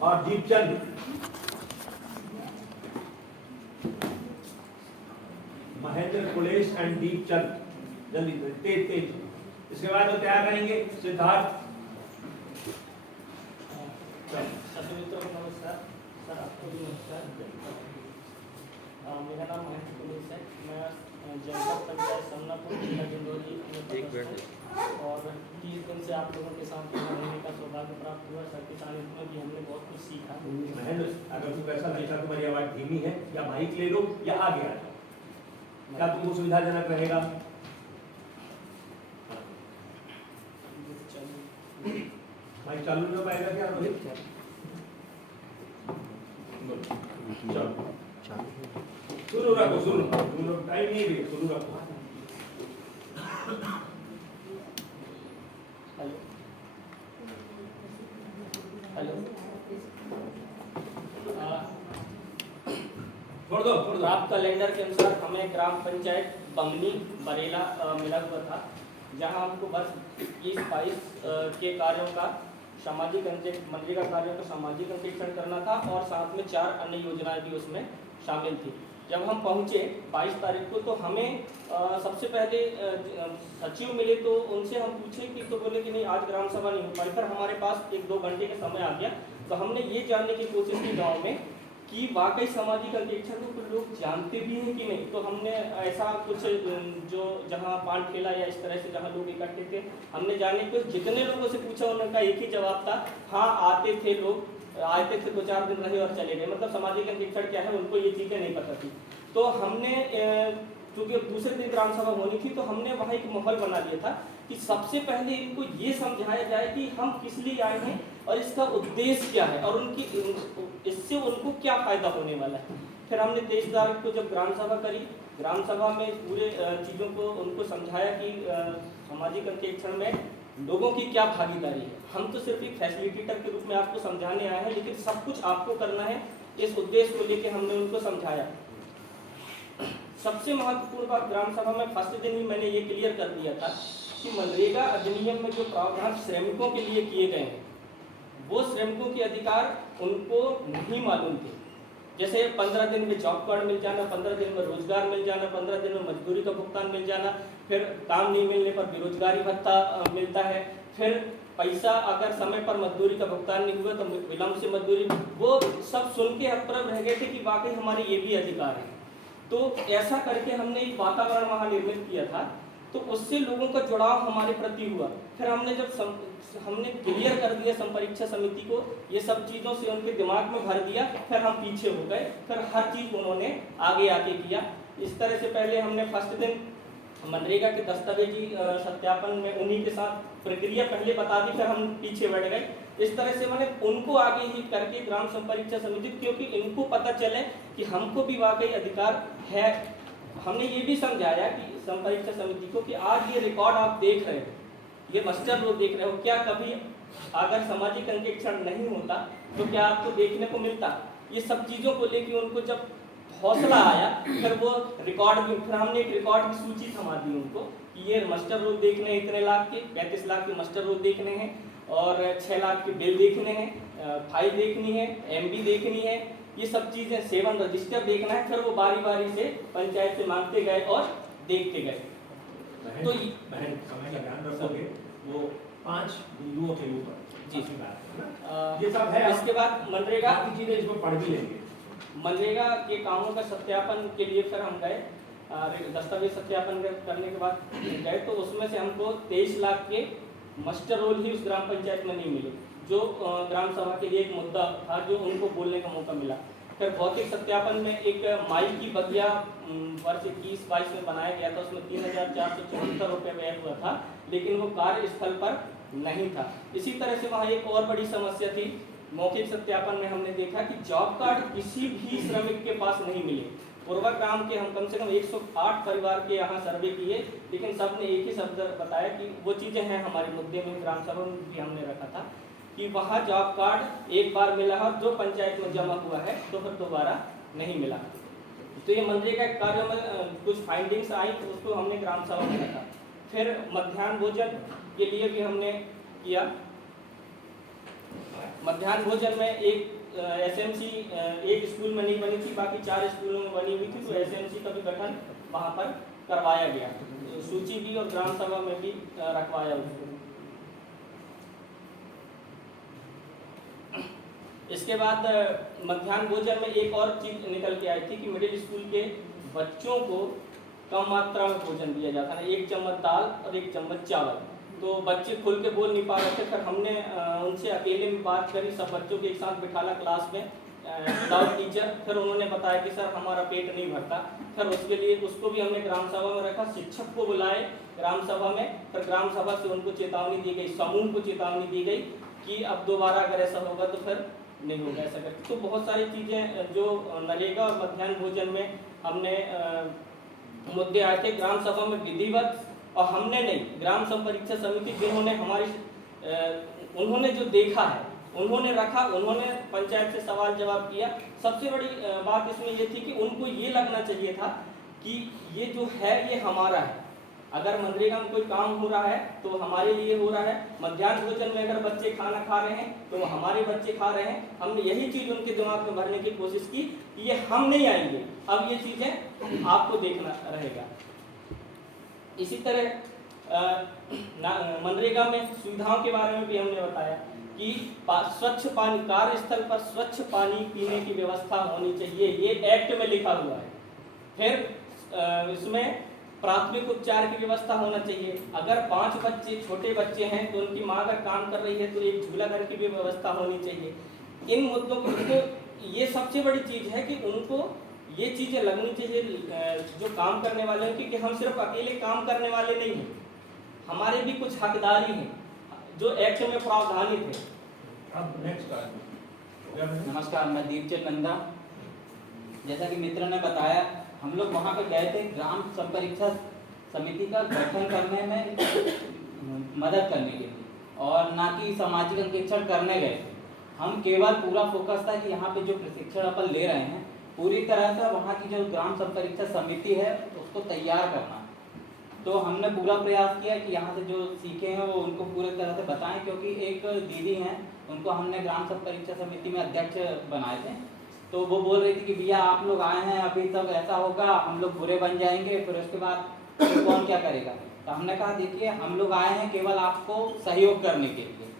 और दीपचंद, महेंद्र, कुलेश एंड दीपचंद, जल्दी तेज तेज। इसके बाद वो तैयार रहेंगे सिद्धार्थ। सभी मित्रों को नमस्कार। सर आपको भी नमस्कार। मेरा नाम महेंद्र कुलेश है। मैं जनपद पंचायत समनापुर जिला जंदौली में और 30 दिन से आप लोगों के साथ रहने का सौभाग्य प्राप्त हुआ। सर के सानिध्य में भी हमने बहुत कुछ सीखा। महेंद्र, अगर तुमको ऐसा लगता है तुम्हारी आवाज धीमी है, या माइक ले लो या आगे आ जाओ, क्या तुमको सुविधाजनक रहेगा? माइक चालू नहीं हो पाएगा क्या रोहित? शुरू रखो, शुरू टाइम नहीं है, शुरू रखो। हेलो छोड़ दो। आप कैलेंडर के अनुसार हमें ग्राम पंचायत बमनी बरेला मिला हुआ था, जहां हमको वर्ष 21-22 के कार्यों का सामाजिक मनरेगा कार्यों का सामाजिक अंकेक्षण करना था और साथ में 4 अन्य योजनाएं भी उसमें शामिल थी। जब हम पहुंचे 22 तारीख को, तो हमें सबसे पहले सचिव मिले, तो उनसे हम पूछे कि, तो बोले कि नहीं आज ग्राम सभा नहीं हो पाई। फिर हमारे पास 1-2 घंटे का समय आ गया, तो हमने ये जानने की कोशिश की गाँव में कि वाकई सामाजिक अंकेक्षण को कुछ लोग जानते भी हैं कि नहीं। तो हमने ऐसा कुछ जो जहां पान ठेला या इस तरह से जहां लोग इकट्ठे थे, हमने जाने को जितने लोगों से पूछा, उनका एक ही जवाब था, हाँ आते थे लोग, आते थे 2-4 दिन रहे और चले गए। मतलब सामाजिक अंकेक्षण क्या है उनको ये चीज़ें नहीं पता थी। तो हमने क्योंकि दूसरे दिन ग्राम सभा होनी थी, तो हमने वहाँ एक माहौल बना लिया था कि सबसे पहले इनको ये समझाया जाए कि हम किस लिए आए हैं और इसका उद्देश्य क्या है और इससे उनको क्या फायदा होने वाला है। फिर हमने 23 तारीख को जब ग्राम सभा करी, ग्राम सभा में पूरे चीज़ों को उनको समझाया कि सामाजिक अंकेक्षण में लोगों की क्या भागीदारी है। हम तो सिर्फ एक फैसिलिटेटर के रूप में आपको समझाने आए हैं, लेकिन सब कुछ आपको करना है। इस उद्देश्य को लेकर हमने उनको समझाया। सबसे महत्वपूर्ण बात, ग्राम सभा में फर्स्ट दिन ही मैंने ये क्लियर कर दिया था कि मनरेगा अधिनियम में जो प्रावधान श्रमिकों के लिए किए गए हैं, वो श्रमिकों के अधिकार उनको नहीं मालूम थे। जैसे 15 दिन में जॉब कार्ड मिल जाना, 15 दिन में रोजगार मिल जाना, 15 दिन में मजदूरी का भुगतान मिल जाना, फिर काम नहीं मिलने पर बेरोजगारी भत्ता मिलता है, फिर पैसा अगर समय पर मजदूरी का भुगतान नहीं हुआ तो विलम्ब से मजदूरी, वो सब सुन के अप्रभ रह गए थे कि वाकई हमारे ये भी अधिकार है। तो ऐसा करके हमने एक वातावरण वहाँ निर्मित किया था, तो उससे लोगों का जुड़ाव हमारे प्रति हुआ। फिर हमने जब हमने क्लियर कर दिया संपरीक्षा समिति को, ये सब चीज़ों से उनके दिमाग में भर दिया, फिर हम पीछे हो गए, फिर हर चीज़ उन्होंने आगे आके किया। इस तरह से पहले हमने फर्स्ट दिन मनरेगा के दस्तावेजी सत्यापन में उन्हीं के साथ प्रक्रिया पहले बता दी, फिर हम पीछे बैठ गए। इस तरह से मैंने उनको आगे ही करके ग्राम संपरीक्षा समिति, क्योंकि इनको पता चले कि हमको भी वाकई अधिकार है। हमने ये भी समझाया कि संपरीक्षा समिति को कि आज ये रिकॉर्ड आप देख रहे हो, ये मास्टर लोग देख रहे हो, क्या कभी अगर सामाजिक अंकेक्षण नहीं होता तो क्या आपको देखने को मिलता। ये सब चीज़ों को लेकर उनको जब हौसला आया, फिर वो रिकॉर्ड भी, फिर हमने एक रिकॉर्ड की सूची थमा दी उनको कि ये मास्टर रोल देखने हैं, इतने लाख के 35 लाख के मास्टर रोल देखने हैं और 6 लाख के बिल देखने हैं, फाइल देखनी है, MB देखनी है, ये सब चीज़ें 7 रजिस्टर देखना है। फिर वो बारी बारी से पंचायत से मांगते गए और देखते गए। तो समय का ध्यान रखोगे, वो 5 बिंदुओं के ऊपर जी बात है ना, ये सब है। इसके बाद मनरेगा की चीजें इसमें पढ़ भी लेंगे। मनरेगा के कामों का सत्यापन के लिए फिर हम गए, दस्तावेज सत्यापन करने के बाद गए, तो उसमें से हमको 23 लाख के मास्टर रोल ही उस ग्राम पंचायत में नहीं मिले, जो ग्राम सभा के लिए एक मुद्दा था, जो उनको बोलने का मौका मिला। फिर भौतिक सत्यापन में एक माइक की बगिया वर्ष 21-22 में बनाया गया था, उसमें 3,474 रुपये व्यय हुआ था, लेकिन वो कार्यस्थल पर नहीं था। इसी तरह से वहाँ एक और बड़ी समस्या थी, मौखिक सत्यापन में हमने देखा कि जॉब कार्ड किसी भी श्रमिक के पास नहीं मिले। पूर्वा ग्राम के हम कम से कम 108 परिवार के यहाँ सर्वे किए, लेकिन सब ने एक ही शब्द बताया कि वो चीज़ें हैं हमारे मुद्दे में, ग्राम सभा में भी हमने रखा था कि वहाँ जॉब कार्ड एक बार मिला है, जो पंचायत में जमा हुआ है तो फिर दोबारा नहीं मिला। तो ये मनरेगा के कार्य में कुछ फाइंडिंग्स आई, तो उसको हमने ग्राम सभा में रखा। फिर मध्याह्न भोजन के लिए भी हमने किया, मध्याह्न भोजन में एक एसएमसी एक स्कूल में नहीं बनी थी, बाकी 4 स्कूलों में बनी हुई थी, तो एसएमसी का भी गठन वहाँ पर करवाया गया, तो सूची भी और ग्राम सभा में भी रखवाया उसको। इसके बाद मध्याह्न भोजन में एक और चीज निकल के आई थी कि मिडिल स्कूल के बच्चों को कम मात्रा में भोजन दिया जाता है, 1 चम्मच दाल और 1 चम्मच चावल। तो बच्चे खुल के बोल नहीं पा रहे थे, फिर हमने उनसे अकेले में बात करी, सब बच्चों के एक साथ बिठाला क्लास में विदाउट टीचर, फिर उन्होंने बताया कि सर हमारा पेट नहीं भरता। फिर उसके लिए उसको भी हमने ग्राम सभा में रखा, शिक्षक को बुलाए ग्राम सभा में, फिर ग्राम सभा से उनको चेतावनी दी गई, समूह को चेतावनी दी गई कि अब दोबारा अगर ऐसा होगा तो फिर नहीं होगा ऐसा करके। तो बहुत सारी चीज़ें जो नरेगा और मध्याह्न भोजन में हमने मुद्दे आए थे ग्राम सभा में विधिवत, और हमने नहीं, ग्राम संपरीक्षा समिति जिन्होंने उन्होंने जो देखा है उन्होंने रखा, उन्होंने पंचायत से सवाल जवाब किया। सबसे बड़ी बात इसमें ये थी कि उनको ये लगना चाहिए था कि ये जो है ये हमारा है, अगर मनरेगा में कोई काम हो रहा है तो हमारे लिए हो रहा है, मध्याह्न भोजन में अगर बच्चे खाना खा रहे हैं तो हमारे बच्चे खा रहे हैं। हमने यही चीज़ उनके दिमाग में भरने की कोशिश की कि ये हम नहीं आएंगे, अब ये चीज़ें आपको देखना रहेगा। इसी तरह मनरेगा में सुविधाओं के बारे में भी हमने बताया कि स्वच्छ पानी, कार्यस्थल पर स्वच्छ पानी पीने की व्यवस्था होनी चाहिए, ये एक्ट में लिखा हुआ है। फिर इसमें प्राथमिक उपचार की व्यवस्था होना चाहिए, अगर 5 बच्चे छोटे बच्चे हैं तो उनकी माँ अगर काम कर रही है तो एक झूला घर की भी व्यवस्था होनी चाहिए। इन मुद्दों को, ये सबसे बड़ी चीज़ है कि उनको ये चीज़ें लगनी चाहिए जो काम करने वाले हैं, क्योंकि हम सिर्फ अकेले काम करने वाले नहीं हैं, हमारे भी कुछ हकदारी हैं जो एक्ट में प्रावधानित है। अब नेक्स्ट नमस्कार, मैं दीपचंद नंदा। जैसा कि मित्र ने बताया, हम लोग वहाँ पे गए थे ग्राम संपरीक्षा समिति का गठन करने में मदद करने के लिए, और ना कि सामाजिक अंकेक्षण करने गए थे। हम केवल पूरा फोकस था कि यहाँ पे जो प्रशिक्षण अपन ले रहे हैं पूरी तरह से वहाँ की जो ग्राम संपरीक्षा समिति है उसको तैयार करना। तो हमने पूरा प्रयास किया कि यहाँ से जो सीखे हैं वो उनको पूरी तरह से बताएं, क्योंकि एक दीदी हैं उनको हमने ग्राम संपरीक्षा समिति में अध्यक्ष बनाए थे, तो वो बोल रही थी कि भैया आप लोग आए हैं, अभी तक ऐसा होगा हम लोग बुरे बन जाएंगे, फिर उसके बाद तो कौन क्या करेगा। तो हमने कहा देखिए हम लोग आए हैं केवल आपको सहयोग करने के लिए,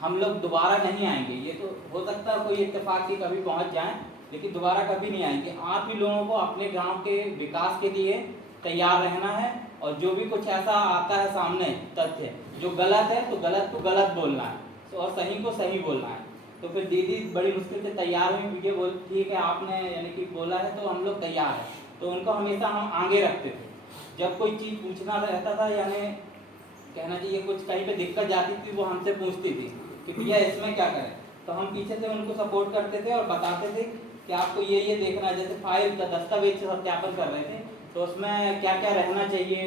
हम लोग दोबारा नहीं आएंगे। ये तो हो सकता है कोई इत्तेफाक की कभी पहुंच जाएं, लेकिन दोबारा कभी नहीं आएंगे। आप ही लोगों को अपने गांव के विकास के लिए तैयार रहना है, और जो भी कुछ ऐसा आता है सामने तथ्य जो गलत है तो गलत को गलत बोलना है और सही को सही बोलना है। तो फिर दीदी बड़ी मुश्किल से तैयार हुई, ये बोल ठीक है आपने यानी कि बोला है तो हम लोग तैयार हैं। तो उनको हमेशा हम आगे रखते थे, जब कोई चीज़ पूछना रहता था यानी कहना चाहिए कुछ कहीं पे दिक्कत जाती थी वो हमसे पूछती थी कि भैया इसमें क्या करें, तो हम पीछे से उनको सपोर्ट करते थे और बताते थे कि आपको ये देखना है। जैसे फाइल का दस्तावेज सत्यापन कर रहे थे तो उसमें क्या क्या रहना चाहिए,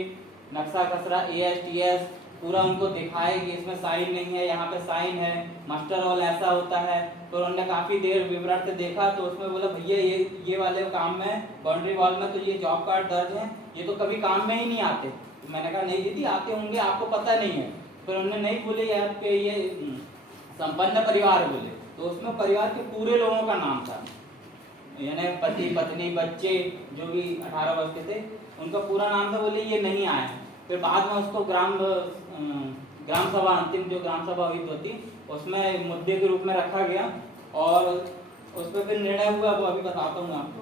नक्शा खसरा ASTS पूरा उनको दिखाए कि इसमें साइन नहीं है, यहाँ पे साइन है, मास्टर रोल ऐसा होता है। तो उन्होंने काफ़ी देर विवरण से देखा तो उसमें बोला भैया ये वाले काम में बाउंड्री वॉल में तो ये जॉब कार्ड दर्ज है, ये तो कभी काम में ही नहीं आते। तो मैंने कहा नहीं दीदी आते होंगे, आपको पता नहीं है। फिर उन्होंने नहीं बोले यार पे ये संपन्न परिवार बोले, तो उसमें परिवार के पूरे लोगों का नाम था, यानी पति पत्नी बच्चे जो भी 18 वर्ष के थे उनका पूरा नाम था। बोले ये नहीं आए। फिर बाद में उसको ग्राम सभा, अंतिम जो ग्राम सभा हुई थी उसमें मुद्दे के रूप में रखा गया और उस पर फिर निर्णय हुआ, वो अभी बताता हूँ आपको।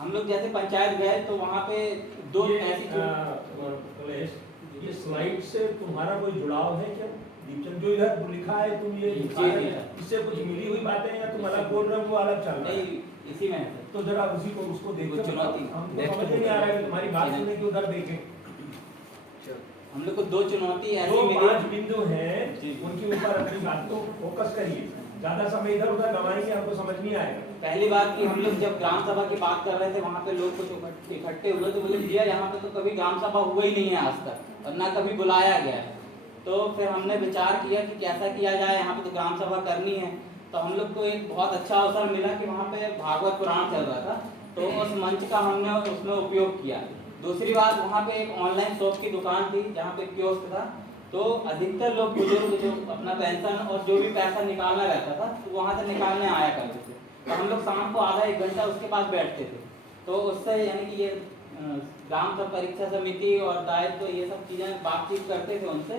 हम लोग जैसे पंचायत गए तो वहाँ पे दो ऐसी ये स्लाइड से तुम्हारा कोई जुड़ाव है क्या? दीपचंद जो इधर लिखा है तुम ये लिखा है, इससे कुछ मिली हुई बातें या तुम अलग बोल रहे हो, वो अलग चल रहा है? नहीं, इसी में है। तो जरा उसी को उसको देखो, चुनौती हमको समझ नहीं आ रहा है, तुम्हारी बात सुनने की उधर देखें। हम लोग को 2 चुनौती ऐसी जो मिली, 5 बिंदु हैं उनके ऊपर अपनी बात को फोकस करिए, ज्यादा समय इधर उधर गवाएंगे हमको समझ नहीं आएगा। पहली बात कि हम लोग जब ग्राम सभा की बात कर रहे थे वहाँ पे लोग कुछ इकट्ठे हुए तो बोले भैया यहाँ पे तो कभी ग्राम सभा हुआ ही नहीं है आज तक और ना कभी बुलाया गया है। तो फिर हमने विचार किया कि कैसा किया जाए, यहाँ पे तो ग्राम सभा करनी है। तो हम लोग को एक बहुत अच्छा अवसर मिला कि वहाँ पे भागवत पुराण चल रहा था, तो उस मंच का हमने उसमें उपयोग किया। दूसरी बात, वहाँ पे एक ऑनलाइन शॉप की दुकान थी जहाँ पे कियोस्क था, तो अधिकतर लोग बुजुर्ग जो अपना पेंशन और जो भी पैसा निकालना रहता था तो वहाँ से निकालने आया करते थे। तो हम लोग शाम को आधा एक घंटा उसके पास बैठते थे। तो उससे यानी कि ये ग्राम सब परीक्षा समिति और दायित्व ये सब चीज़ें बातचीत करते थे उनसे।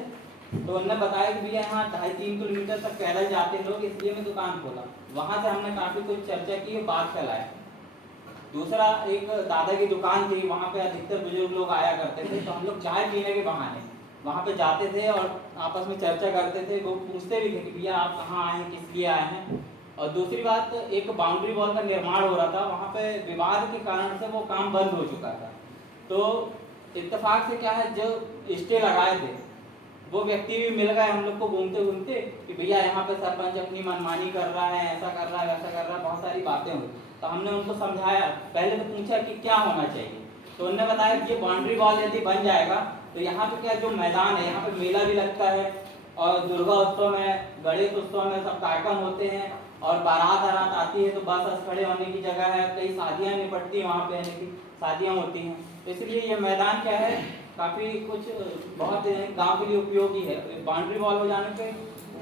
तो उन्होंने बताया कि भैया यहाँ 2.5-3 किलोमीटर तक पैदल जाते लोग, इसलिए मैं दुकान खोला। वहाँ से हमने काफ़ी कुछ चर्चा की, बात फैलाया। दूसरा, एक दादा की दुकान थी, वहाँ पे अधिकतर बुजुर्ग लोग आया करते थे। तो हम लोग चाय पीने के बहाने वहाँ पे जाते थे और आपस में चर्चा करते थे। वो पूछते भी थे कि भैया आप कहाँ आए हैं, किस लिए आए हैं। और दूसरी बात, एक बाउंड्री वॉल का निर्माण हो रहा था, वहाँ पे विवाद के कारण से वो काम बंद हो चुका था। तो इत्तेफाक से क्या है, जो स्टे लगाए थे वो व्यक्ति भी मिल गए हम लोग को घूमते घूमते कि भैया यहाँ पे सरपंच अपनी मनमानी कर रहा है, ऐसा कर रहा है, वैसा कर रहा है, बहुत सारी बातें हुई। तो हमने उनको समझाया, पहले तो पूछा कि क्या होना चाहिए। तो उन्होंने बताया कि ये बाउंड्री वॉल यदि बन जाएगा तो यहाँ पे क्या जो मैदान है, यहाँ पे मेला भी लगता है और दुर्गा उत्सव में, गणेश उत्सव में सब कार्यक्रम होते हैं और बारात आती है तो बस खड़े होने की जगह है, कई शादियाँ निपटती हैं वहाँ पे, यानी कि शादियाँ होती हैं। तो इसलिए ये मैदान क्या है, काफ़ी कुछ बहुत गांव के लिए उपयोगी है। बाउंड्री वॉल हो जाने पे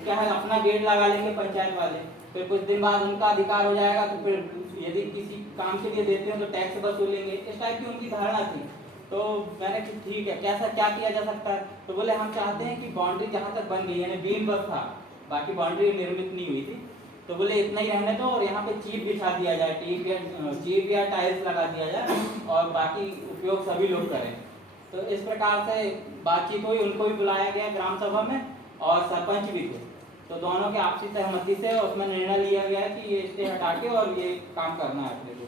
क्या है, अपना गेट लगा लेंगे पंचायत वाले, फिर कुछ दिन बाद उनका अधिकार हो जाएगा तो फिर यदि किसी काम के लिए देते हैं तो टैक्स वसूलेंगे, इस टाइप की उनकी धारणा थी। तो मैंने कि ठीक है, कैसा क्या किया जा सकता है। तो बोले हम चाहते हैं कि बाउंड्री जहाँ तक बन गई, यानी बीम बस था, बाकी बाउंड्री निर्मित नहीं हुई थी, तो बोले इतना ही रहने दो और यहाँ पे चीप बिछा दिया जाए, चीप या टाइल्स लगा दिया जाए और बाकी उपयोग सभी लोग करें। तो इस प्रकार से बातचीत हुई, उनको भी बुलाया गया ग्राम सभा में और सरपंच भी थे। तो दोनों के आपसी सहमति से उसमें निर्णय लिया गया कि ये स्टे हटा के और ये काम करना है अपने को।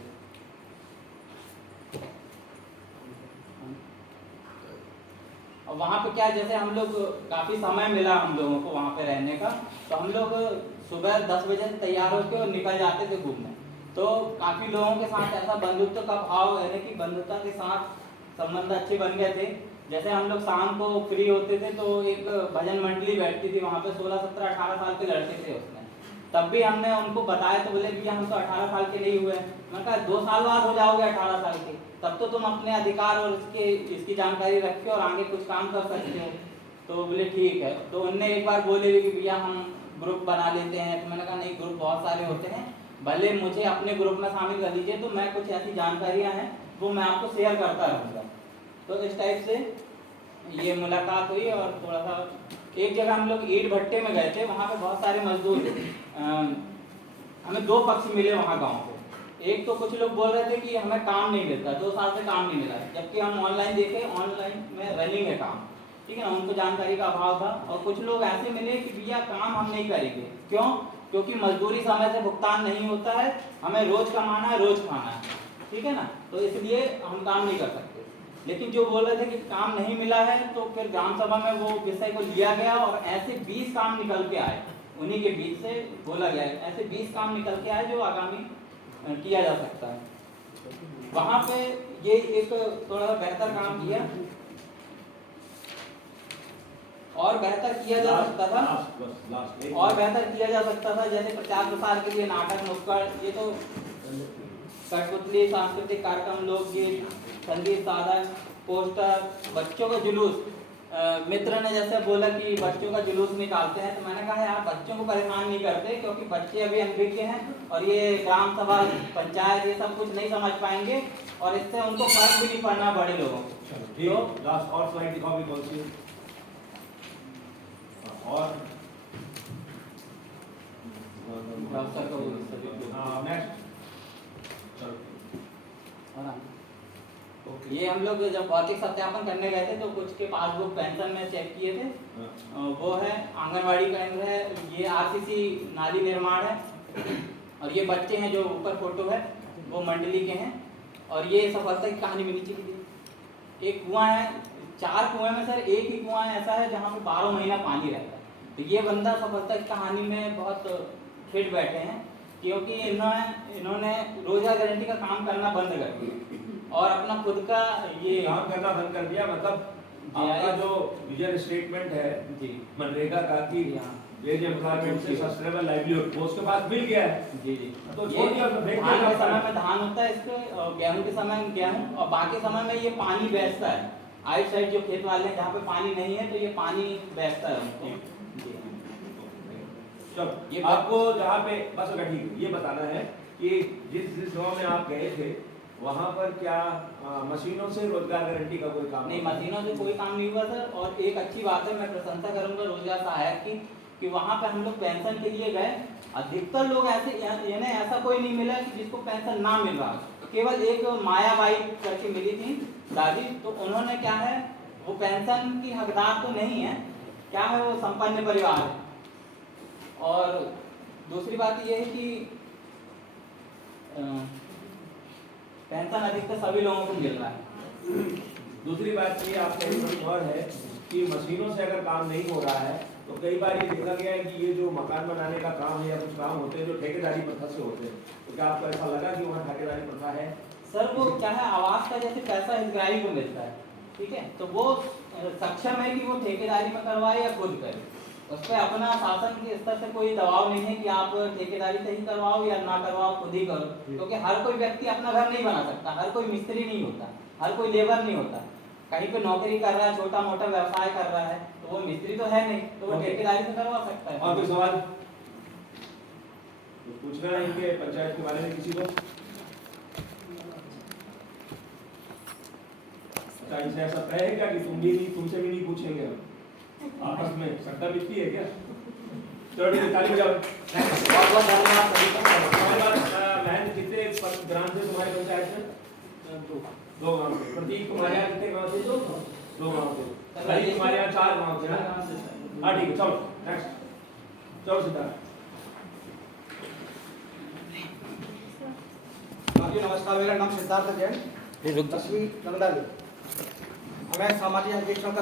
और वहाँ पे क्या, जैसे हम लोग काफ़ी समय मिला हम लोगों को वहाँ पे रहने का, तो हम लोग सुबह 10 बजे से तैयार होकर और निकल जाते थे घूमने। तो काफ़ी लोगों के साथ ऐसा बंधुत्व का भाव, यानी कि बंधुता के साथ संबंध अच्छे बन गए थे। जैसे हम लोग शाम को फ्री होते थे तो एक भजन मंडली बैठती थी वहाँ पे, 16, 17, 18 साल के लड़के थे उसमें। तब भी हमने उनको बताया तो बोले भैया हम तो 18 साल के नहीं हुए। मैंने कहा 2 साल बाद हो जाओगे 18 साल के, तब तो तुम अपने अधिकार और इसकी जानकारी रख के और आगे कुछ काम कर सकते हो। तो बोले ठीक है। तो उनने एक बार बोले कि भैया हम ग्रुप बना लेते हैं। तो मैंने कहा नहीं, ग्रुप बहुत सारे होते हैं, भले मुझे अपने ग्रुप में शामिल कर लीजिए, तो मैं कुछ ऐसी जानकारियाँ हैं वो मैं आपको शेयर करता रहूँगा। तो इस टाइप से ये मुलाकात हुई। और थोड़ा सा एक जगह हम लोग ईंट भट्टे में गए थे, वहाँ पे बहुत सारे मजदूर थे। हमें 2 पक्ष मिले वहाँ गांव को। एक तो कुछ लोग बोल रहे थे कि हमें काम नहीं मिलता, 2 साल से काम नहीं मिला, जबकि हम ऑनलाइन देखे, ऑनलाइन में रनिंग है काम, ठीक है ना, उनको जानकारी का अभाव था। और कुछ लोग ऐसे मिले कि भैया काम हम नहीं करेंगे, क्यों? क्योंकि मजदूरी समय से भुगतान नहीं होता है, हमें रोज कमाना है, रोज खाना है, ठीक है ना, तो इसलिए हम काम नहीं कर सकते। लेकिन जो बोल रहे थे कि काम नहीं मिला है, तो फिर ग्राम सभा में वो विषय को लिया गया और ऐसे 20 काम निकल के आए, उन्हीं के बीच से बोला गया, ऐसे 20 काम निकल के आए जो आगामी किया जा सकता है। वहाँ पे ये एक थोड़ा बेहतर काम किया और बेहतर किया जा सकता था, और बेहतर किया जा सकता था। जैसे प्रचार प्रसार के लिए नाटक, नुक्कड़, ये तो कठपुतली, सांस्कृतिक कार्यक्रम, लोकगीत, संगीत साधन, पोस्टर, बच्चों का जुलूस। मित्र ने जैसे बोला कि बच्चों का जुलूस निकालते हैं, तो मैंने कहा यार बच्चों को परेशान नहीं करते, क्योंकि बच्चे अभी अनभिज्ञ हैं और ये ग्राम सभा, पंचायत, ये सब कुछ नहीं समझ पाएंगे और इससे उनको फर्क भी नहीं पड़ना बड़े लोगों को। तो लास्ट और स्लाइड दिखाओ कौन सी और ये हम लोग जब भौतिक सत्यापन करने गए थे तो कुछ के पासबुक पेंशन में चेक किए थे। वो है आंगनवाड़ी केंद्र है, ये आरसीसी नाली निर्माण है और ये बच्चे हैं जो ऊपर फोटो है वो मंडली के हैं। और ये सफलता की कहानी में नीचे की एक कुआं है, 4 कुएं में सर एक ही कुआं ऐसा है जहाँ पे 12 महीना पानी रहता है। तो ये बंदा सफलता की कहानी में बहुत फिट बैठे हैं, क्योंकि इन्होंने रोजगार गारंटी का काम करना बंद कर दिया और अपना खुद का ये काम करना बंद कर दिया। मतलब आपका जो विजन स्टेटमेंट है जी मनरेगा का कि वेज एम्प्लॉयमेंट से सस्टेनेबल लाइवलीहुड वो उसके पास मिल गया है। जी जी तो ये छोड़ दिया, धान के समय में धान होता है इसके, और गेहूं के समय में गेहूं, और बाकी समय में ये पानी बेचता है। आइट साइड जो खेत वाले हैं जहाँ पे पानी नहीं है तो ये पानी बहता है उनको। जी। चलो ये आपको जहाँ पे बस होगा ठीक है, ये बताना है कि जिस गांव में आप गए थे वहाँ पर क्या मशीनों से रोजगार गारंटी का कोई काम नहीं, मशीनों से कोई काम नहीं हुआ सर। और एक अच्छी बात है, मैं प्रशंसा करूंगा रोजगार सहायक की कि वहाँ पे हम लोग पेंशन के लिए गए। अधिकतर लोग ऐसे यानी ऐसा कोई नहीं मिला कि जिसको पेंशन ना मिल रहा। केवल एक मायाबाई करके मिली थी दादी, तो उन्होंने क्या है वो पेंशन की हकदार तो नहीं है, क्या है वो संपन्न परिवार है। और दूसरी बात ये है कि पेंशन अधिकतर सभी लोगों को मिल रहा है। दूसरी बात ये आपका और है कि मशीनों से अगर काम नहीं हो रहा है तो कई बार ये देखा गया है कि ये जो मकान बनाने का काम है या कुछ काम होते हैं जो ठेकेदारी प्रथा से होते हैं, तो क्या आपको ऐसा लगा कि वहाँ ठेकेदारी प्रथा है? सर वो क्या है आवास का जैसे पैसा हितग्राही को मिलता है, ठीक है, तो वो सक्षम है कि वो ठेकेदारी में करवाए या खुद करे। उस पर अपना शासन के स्तर से कोई दबाव नहीं है कि आप ठेकेदारी से ही करवाओ या ना करवाओ, खुद ही करो। क्योंकि हर कोई व्यक्ति अपना घर नहीं बना सकता, हर कोई मिस्त्री नहीं होता, हर कोई लेबर नहीं होता। कहीं पे नौकरी कर रहा है, छोटा मोटा व्यवसाय कर रहा है, तो वो मिस्त्री तो है नहीं, तो वो ठेकेदारी से करवा सकता है। और कोई सवाल तो पूछना है इनके पंचायत के बारे में किसी को? अच्छा, इनसे ऐसा तय है क्या कि तुमसे भी नहीं पूछेंगे हम? आपस में सट्टा बिकती है क्या? चलो ठीक है, ताली बजाओ। बहुत बहुत धन्यवाद सभी को। हमारे पास महेंद्र कितने ग्राम से तुम्हारे पंचायत में? दो गांव से। प्रतीक तुम्हारे यहाँ कितने गांव से? दो गांव से। भाई तुम्हारे यहाँ 4 गांव से ना? हाँ ठीक है, चलो नेक्स्ट, चलो सीधा। जी नमस्कार, मेरा नाम सिद्धार्थ जैन, 10वीं नंदा। हमें सामाजिक अंकेक्षण का